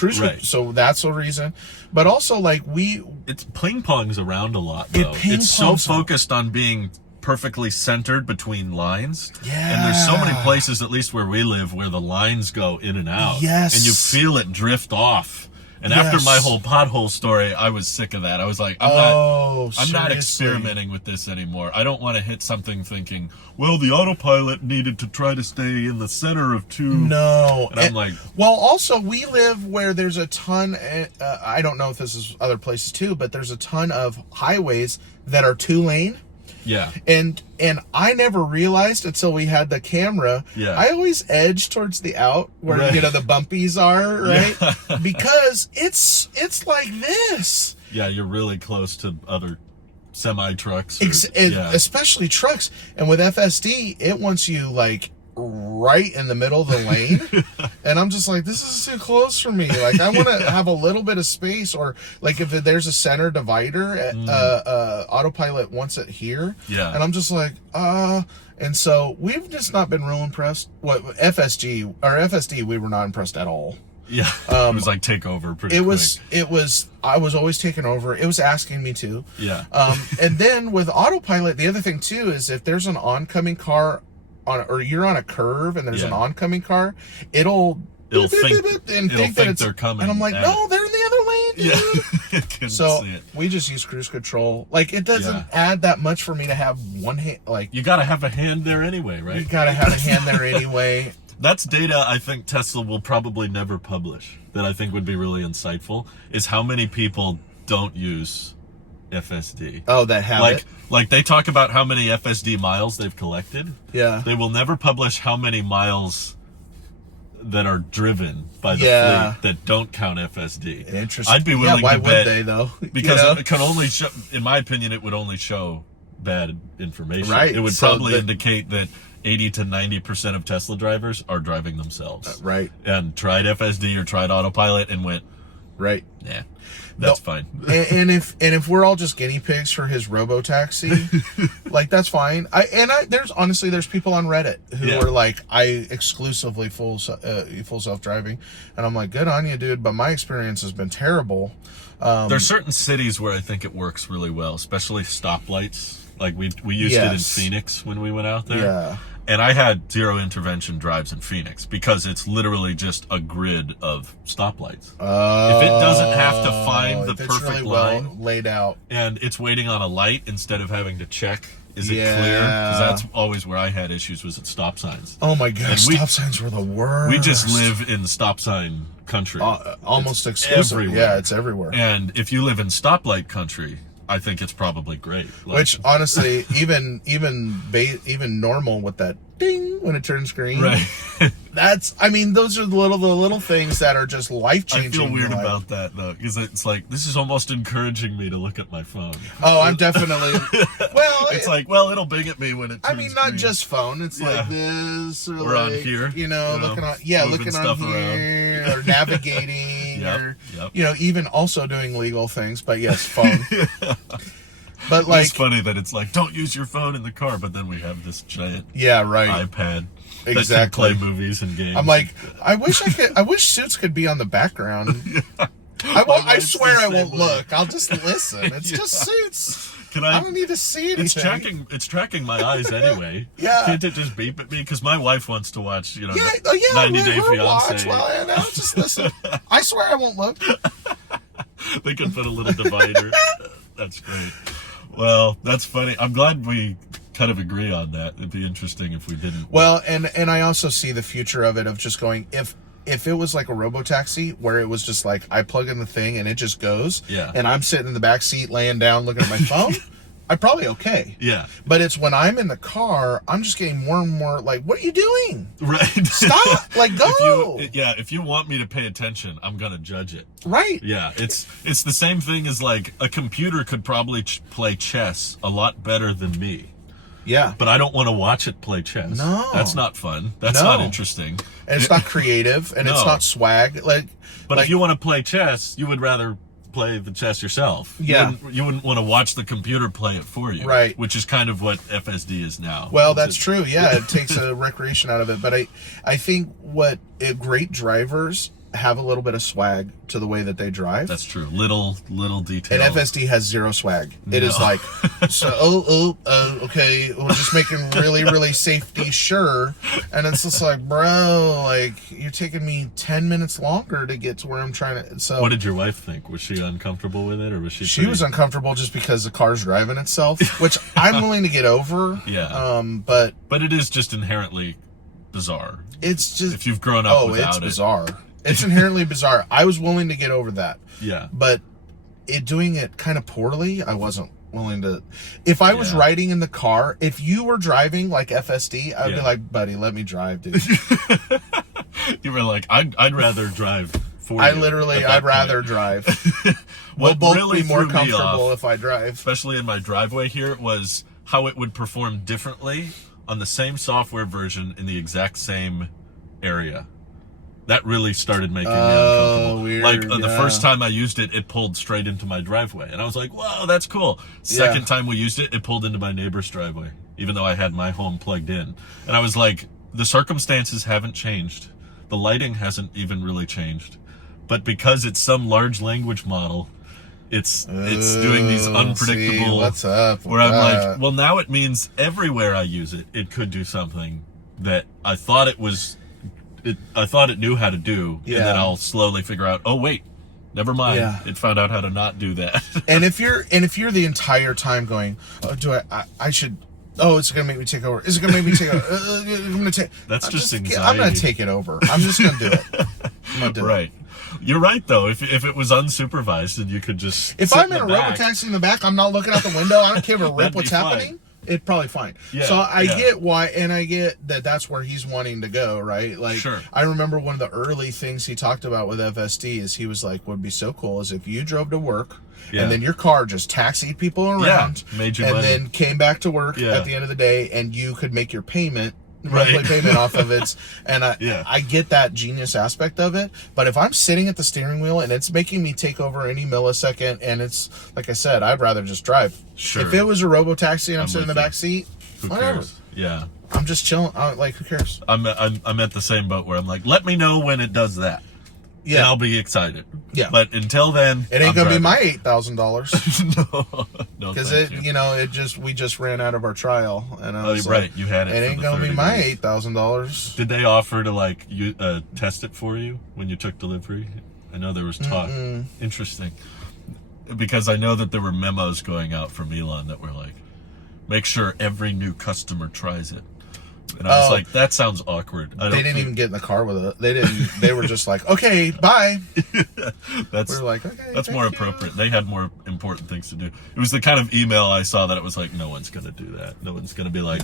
so that's a reason. But also like it's ping pongs around a lot though. It's so focused on being perfectly centered between lines. Yeah. And there's so many places, at least where we live, where the lines go in and out. Yes. And you feel it drift off. And after my whole pothole story, I was sick of that. I was like, I'm not experimenting with this anymore. I don't want to hit something thinking, well, the autopilot needed to try to stay in the center of 2. No. And I'm like... Well, also, we live where there's a ton... I don't know if this is other places too, but there's a ton of highways that are 2-lane. Yeah. And I never realized until we had the camera. Yeah. I always edge towards the out where the bumpies are, right? Yeah. Because it's like this. Yeah, you're really close to other semi trucks. Especially trucks. And with FSD, it wants you like right in the middle of the lane. And I'm just like, this is too close for me. Like I want to have a little bit of space, or like if there's a center divider, autopilot wants it here. Yeah. And I'm just like, and so we've just not been real impressed. What FSD, we were not impressed at all. Yeah. It was like take over pretty quick. I was always taking over. It was asking me to. Yeah. And then with autopilot, the other thing too is if there's an oncoming car or you're on a curve and there's an oncoming car, it'll think that they're coming. And I'm like, no, they're in the other lane, dude. Yeah. So we just use cruise control. Like it doesn't add that much for me to have one hand. Like you got to have a hand there anyway, right? You got to have a hand there anyway. That's data I think Tesla will probably never publish. That I think would be really insightful is how many people don't use FSD. Oh, that have it? Like they talk about how many FSD miles they've collected. Yeah. They will never publish how many miles that are driven by the fleet that don't count FSD. Interesting. I'd be willing why to bet. Would they, though? Because it can only show, in my opinion, it would only show bad information. Right. It would probably indicate that 80 to 90% of Tesla drivers are driving themselves. Right. And tried FSD or tried autopilot and went, right. Yeah, that's fine. And if we're all just guinea pigs for his robo-taxi, like, that's fine. There's people on Reddit who are like, I exclusively full self-driving, and I'm like, good on you, dude, but my experience has been terrible. There's certain cities where I think it works really well, especially stoplights. Like we used it in Phoenix when we went out there. Yeah. And I had zero intervention drives in Phoenix because it's literally just a grid of stoplights. If it doesn't have to find the perfect really line, well laid out, and it's waiting on a light instead of having to check, is it clear? Because that's always where I had issues, was at stop signs. Oh my gosh, stop signs were the worst. We just live in stop sign country. Almost exclusively. Everywhere. Yeah, it's everywhere. And if you live in stoplight country, I think it's probably great. Like, which honestly, even normal with that ding when it turns green. Right. Those are the little things that are just life changing. I feel weird about that though, because it's like, this is almost encouraging me to look at my phone. Oh, I'm definitely. Well, it's it'll bing at me when it turns not green. just phone. It's like this, or like, on here. looking on, looking on here, or navigating, or even also doing legal things. But yes, phone. But like, it's funny that it's like, don't use your phone in the car, but then we have this giant iPad that can play movies and games. I'm like, I wish Suits could be on the background. I swear I won't look. I'll just listen. It's just Suits. I don't need to see anything. It's tracking my eyes anyway. Yeah. Can't it just beep at me? Because my wife wants to watch, 90 Day Fiancé. Fiance. Just listen. I swear I won't look. They could put a little divider. That's great. Well, that's funny. I'm glad we kind of agree on that. It'd be interesting if we didn't. Well, and I also see the future of it, of just going, if it was like a robo-taxi where it was just like, I plug in the thing and it just goes, and I'm sitting in the back seat laying down looking at my phone, I'm probably okay. Yeah. But it's when I'm in the car, I'm just getting more and more like, what are you doing? Right. Stop. Like, go. If you want me to pay attention, I'm going to judge it. Right. Yeah. It's the same thing as like a computer could probably play chess a lot better than me. Yeah. But I don't want to watch it play chess. No. That's not fun. That's not interesting. And it's not creative, and it's not swag. But if you want to play chess, you would rather play the chess yourself. Yeah. You wouldn't want to watch the computer play it for you. Right. Which is kind of what FSD is now. Well, that's true. Yeah, it takes a recreation out of it. But I think great drivers have a little bit of swag to the way that they drive. That's true. Little detail. And FSD has zero swag. It is like, okay, we're just making really, really safety sure. And it's just like, bro, like, you're taking me 10 minutes longer to get to where I'm trying to. So, what did your wife think? Was she uncomfortable with it, or was she? She was uncomfortable just because the car's driving itself, which I'm willing to get over. Yeah. But it is just inherently bizarre. It's just, if you've grown up without it's bizarre. It's inherently bizarre. I was willing to get over that. Yeah. But doing it kind of poorly, I wasn't willing to. If I was riding in the car, if you were driving like FSD, I'd be like, buddy, let me drive, dude. You were like, I'd rather drive for you. I'd rather drive. We'll both be more comfortable if I drive. Especially in my driveway here, was how it would perform differently on the same software version in the exact same area. That really started making me uncomfortable. Weird, like the first time I used it, it pulled straight into my driveway. And I was like, whoa, that's cool. Second time we used it, it pulled into my neighbor's driveway, even though I had my home plugged in. And I was like, the circumstances haven't changed. The lighting hasn't even really changed. But because it's some large language model, it's doing these unpredictable. See, what's up? Where I'm like, well, now it means everywhere I use it, it could do something that I thought it was. I thought it knew how to do, and then I'll slowly figure out, oh wait, never mind. Yeah. It found out how to not do that. and if you're the entire time going, oh, I should. Oh, it's gonna make me take over. Is it gonna make me take over? I'm gonna take. That's just anxiety. I'm gonna take it over. I'm just gonna do it. I'm gonna do it. You're right though. If it was unsupervised, then you could just. If I'm in a robotaxi in the back, I'm not looking out the window. I don't care a rip what's happening. it's probably fine. Yeah, so I get why, and I get that that's where he's wanting to go, right? Like, sure. I remember one of the early things he talked about with FSD is he was like, what would be so cool is if you drove to work and then your car just taxied people around made you and money. then came back to work at the end of the day, and you could make your payment. Right. Payment off of it, and I get that genius aspect of it. But if I'm sitting at the steering wheel and it's making me take over any millisecond, and it's like I said, I'd rather just drive. Sure. If it was a robo-taxi and I'm sitting in the back seat, who whatever. cares? Yeah. I'm just chilling. Like, who cares? I'm at the same boat where I'm like, let me know when it does that. Yeah. And I'll be excited. Yeah. But until then, it ain't gonna be my $8,000. No, because we just ran out of our trial, and I was right, you had it. It ain't gonna be my $8,000. Did they offer to like you test it for you when you took delivery? I know there was talk. Interesting, because I know that there were memos going out from Elon that were like, make sure every new customer tries it. And I was like, that sounds awkward. They didn't even get in the car with it. They didn't. They were just like, okay, bye. We were like, okay, that's more appropriate. They had more important things to do. It was the kind of email I saw that it was like, no one's going to do that. No one's going to be like,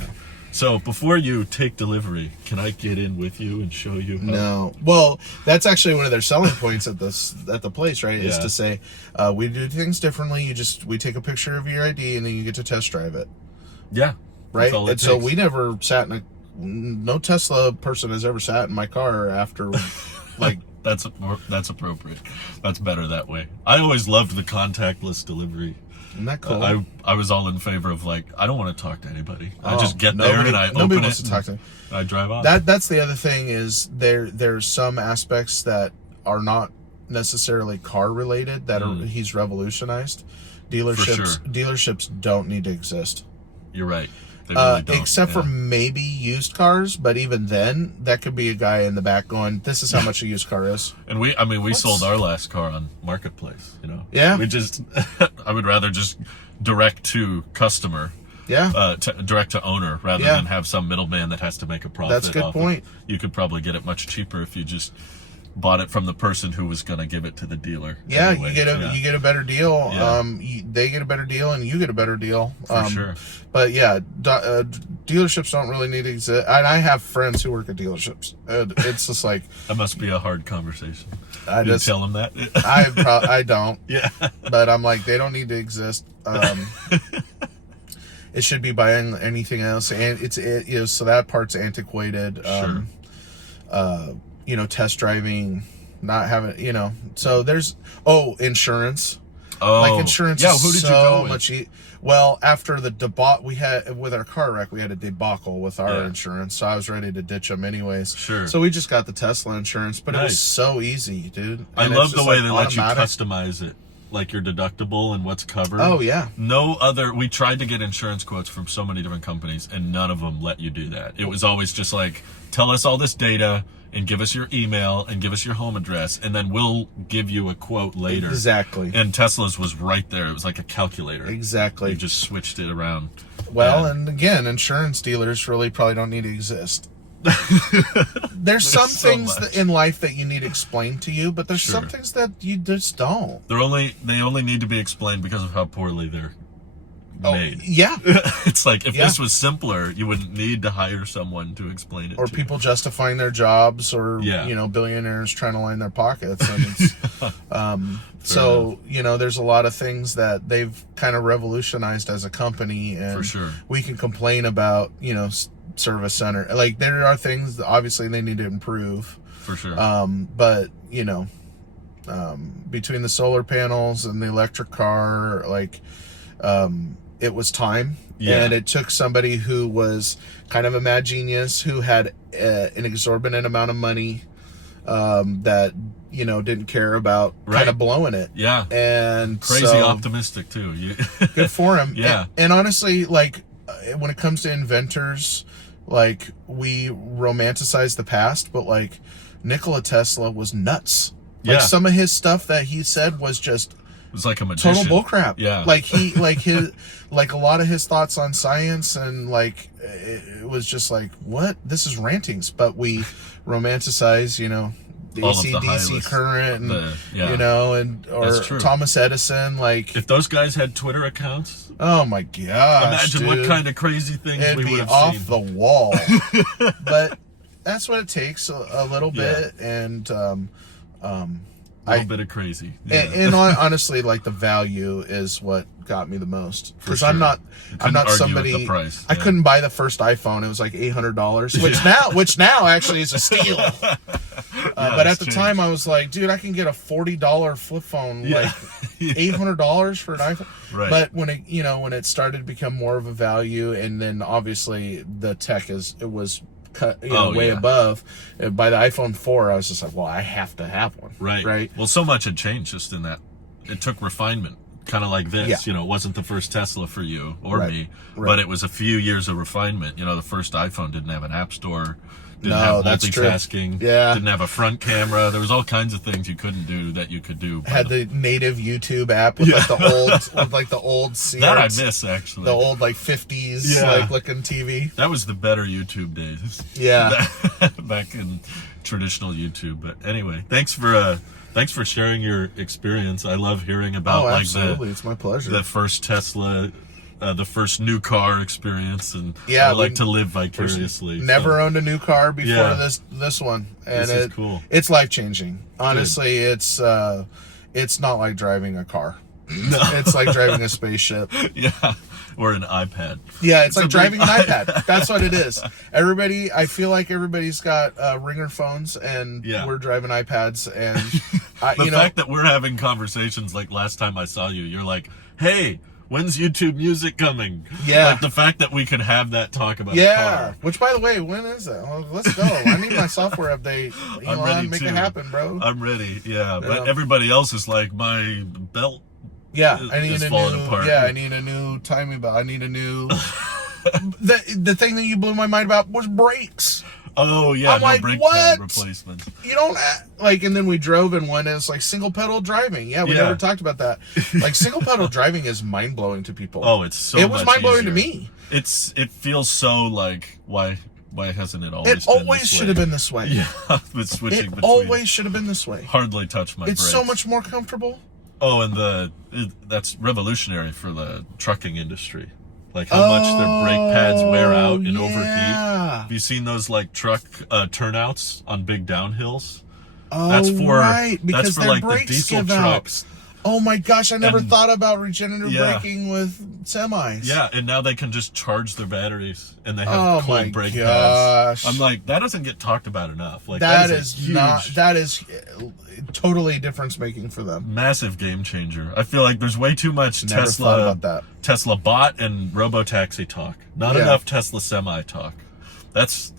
so before you take delivery, can I get in with you and show you how? No. Well, that's actually one of their selling points at the place, right? Is to say, we do things differently. We take a picture of your ID and then you get to test drive it. Yeah. Right. And so we never sat in no Tesla person has ever sat in my car after, like. That's appropriate. That's better that way. I always loved the contactless delivery. Isn't that cool? I was all in favor of like, I don't want to talk to anybody. I just get there and I open it to talk to me. And I drive off. That's the other thing is there's some aspects that are not necessarily car related that he's revolutionized. Dealerships don't need to exist. You're right. They really don't. Except for maybe used cars, but even then, that could be a guy in the back going, "This is how much a used car is." And we sold our last car on Marketplace. You know, we just I would rather just direct to customer, direct to owner rather than have some middleman that has to make a profit. That's a good point. You could probably get it much cheaper if you just bought it from the person who was going to give it to the dealer. Yeah, anyway. you get a better deal. They get a better deal, and you get a better deal. For sure. But dealerships don't really need to exist. And I have friends who work at dealerships. It's just like that must be a hard conversation. I just tell them that. I don't. Yeah. But I'm like, they don't need to exist. It should be buying anything else, and so that part's antiquated. Sure. Test driving, not having, so there's, insurance. Insurance who did you go with? much. Well, after the debacle we had with our car wreck, we had a debacle with our insurance, so I was ready to ditch them anyways. Sure. So we just got the Tesla insurance, but it was so easy, dude. And I love the way they let you customize it. Like your deductible and what's covered. Oh, yeah. We tried to get insurance quotes from so many different companies, and none of them let you do that. It was always just like, tell us all this data and give us your email and give us your home address, and then we'll give you a quote later. Exactly. And Tesla's was right there. It was like a calculator. Exactly. You just switched it around. Well, and again, insurance dealers really probably don't need to exist. There's some things in life that you need explained to you, but there's some things that you just don't. They only need to be explained because of how poorly they're made. Yeah. It's like if this was simpler, you wouldn't need to hire someone to explain it. Or people justifying their jobs, or billionaires trying to line their pockets. And there's a lot of things that they've kind of revolutionized as a company, and for sure, we can complain about service center. Like, there are things that obviously they need to improve. For sure. But between the solar panels and the electric car, it was time. And it took somebody who was kind of a mad genius, who had an exorbitant amount of money, that didn't care about kind of blowing it. Yeah. And crazy optimistic too. Good for him. Yeah. And honestly, when it comes to inventors, we romanticize the past, but Nikola Tesla was nuts. Some of his stuff that he said was just, it was like a magician. Total bullcrap. Yeah. A lot of his thoughts on science, and it was just what? This is rantings, but we romanticize, the AC/DC current, and you know, or Thomas Edison. Like, if those guys had Twitter accounts, oh my gosh, imagine what kind of crazy things we would have off seen. the wall. But that's what it takes, a little bit, and a little bit of crazy. Yeah. And honestly, like, the value is what got me the most, because I'm not somebody. Price. I couldn't buy the first iPhone. It was like $800, which now actually is a steal. But at the time, I was like, dude, I can get a $40 flip phone, like $800 for an iPhone. Right. But when it started to become more of a value, and then obviously the tech was cut way above. By the iPhone 4, I was just like, well, I have to have one. Right. Well, so much had changed just in that. It took refinement, kind of like this. It wasn't the first Tesla for you or me, but it was a few years of refinement. The first iPhone didn't have an app store, didn't have multitasking, didn't have a front camera. There was all kinds of things you couldn't do that you could do. Had the native YouTube app with like the old Sears, that I miss, actually. The old, like, 50s like looking TV. That was the better YouTube days. Yeah. Back in traditional YouTube. But anyway, thanks for sharing your experience. I love hearing about absolutely. It's my pleasure. The first Tesla, the first new car experience, and I like to live vicariously. Never owned a new car before this one, and this is cool. It's life changing. Honestly, it's not like driving a car. No. It's like driving a spaceship. Yeah, or an iPad. Yeah, it's like driving an iPad. That's what it is. I feel like everybody's got ringer phones, and we're driving iPads. And the fact that we're having conversations like last time I saw you, you're like, hey, when's YouTube Music coming? Yeah. Like, the fact that we could have that talk about a car. Which, by the way, when is that? Well, let's go. I need my software update. I'm ready make it happen, bro. I'm ready, But everybody else is like, my belt I need is falling apart. I need a new timing belt. I need a new... the thing that you blew my mind about was brakes. Oh, yeah, I'm like, brake what? pad replacements. You don't and then we drove in one, and it's like single pedal driving. Yeah, we never talked about that. Like, single pedal driving is mind blowing to people. Oh, it's so It was mind blowing to me. It feels so like, why hasn't it always been this way? It always should have been this way. Yeah, but switching between. It always should have been this way. Hardly touch my brakes. It's so much more comfortable. Oh, and that's revolutionary for the trucking industry. Like, how much their brake pads wear out and overheat. Have you seen those, like, truck turnouts on big downhills? Oh, that's for because their like brakes the diesel give trucks. Out. Oh my gosh, I never thought about regenerative braking with semis. Yeah, and now they can just charge their batteries, and they have cold brake pads. I'm like, that doesn't get talked about enough. Like, that is totally difference making for them. Massive game changer. I feel like there's way too much Tesla bot and robotaxi talk. Not enough Tesla semi talk. That's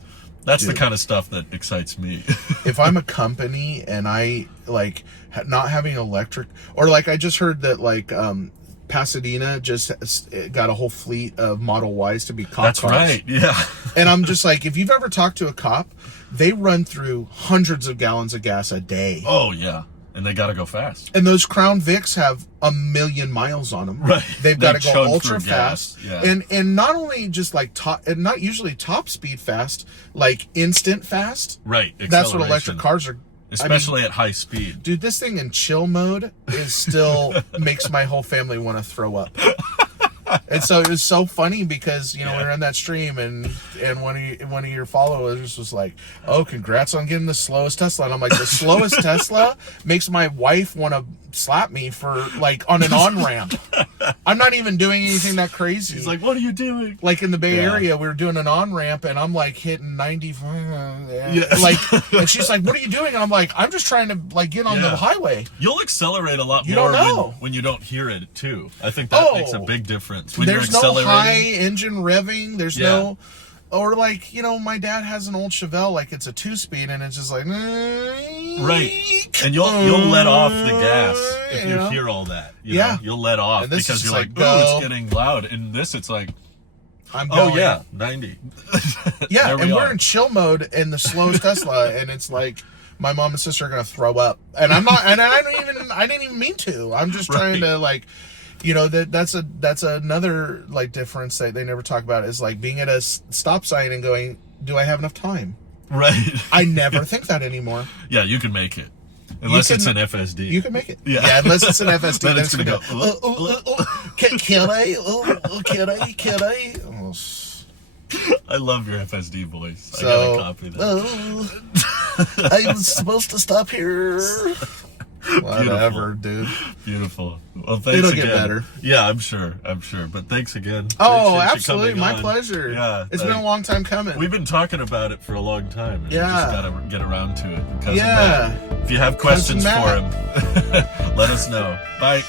the kind of stuff that excites me. If I'm a company and I like not having electric, or like I just heard that like Pasadena just got a whole fleet of Model Ys to be cop That's cars. Right, yeah. And I'm just like, if you've ever talked to a cop, they run through hundreds of gallons of gas a day. Oh, yeah. And they got to go fast. And those Crown Vics have 1,000,000 miles on them. Right. They've got to go ultra fast. Yeah. And not only just like and not usually top speed fast, like instant fast. Right. That's what electric cars are. Especially at high speed. Dude, this thing in chill mode is still makes my whole family want to throw up. And so it was so funny because, we were on that stream and one of your followers was like, oh, congrats on getting the slowest Tesla. And I'm like, the slowest Tesla makes my wife want to slap me for like on an on-ramp. I'm not even doing anything that crazy. He's like, what are you doing? Like in the Bay Area, we were doing an on-ramp and I'm like hitting 95. Like, and she's like, what are you doing? And I'm like, I'm just trying to like get on the highway. You'll accelerate a lot more when you don't hear it too. I think that makes a big difference. When there's no high engine revving. There's no, or like, my dad has an old Chevelle, like it's a 2-speed and it's just like, right. And you'll let off the gas if you hear all that. You'll let off because you're like, oh, it's getting loud. And this, it's like, I'm going. 90. Yeah, and we're in chill mode in the slowest Tesla, and it's like my mom and sister are gonna throw up, and I'm not, and I didn't even mean to. I'm just trying to like. That's another like difference that they never talk about is like being at a stop sign and going, do I have enough time? Right. I never think that anymore. Yeah, you can make it. Unless it's an FSD. You can make it. Yeah, unless it's an FSD. then it's going to go. Can I? Can I? Oh. I love your FSD voice. So, I gotta copy that. I'm supposed to stop here. Whatever, dude. Beautiful. Well, thanks It'll again. get better. Yeah, I'm sure. But thanks again. Oh, Appreciate you absolutely. coming My on. pleasure. Yeah. It's been a long time coming. We've been talking about it for a long time. And Yeah. We just gotta get around to it. Cousin Yeah. Matt. If you have questions for Cousin him, let us know. Bye.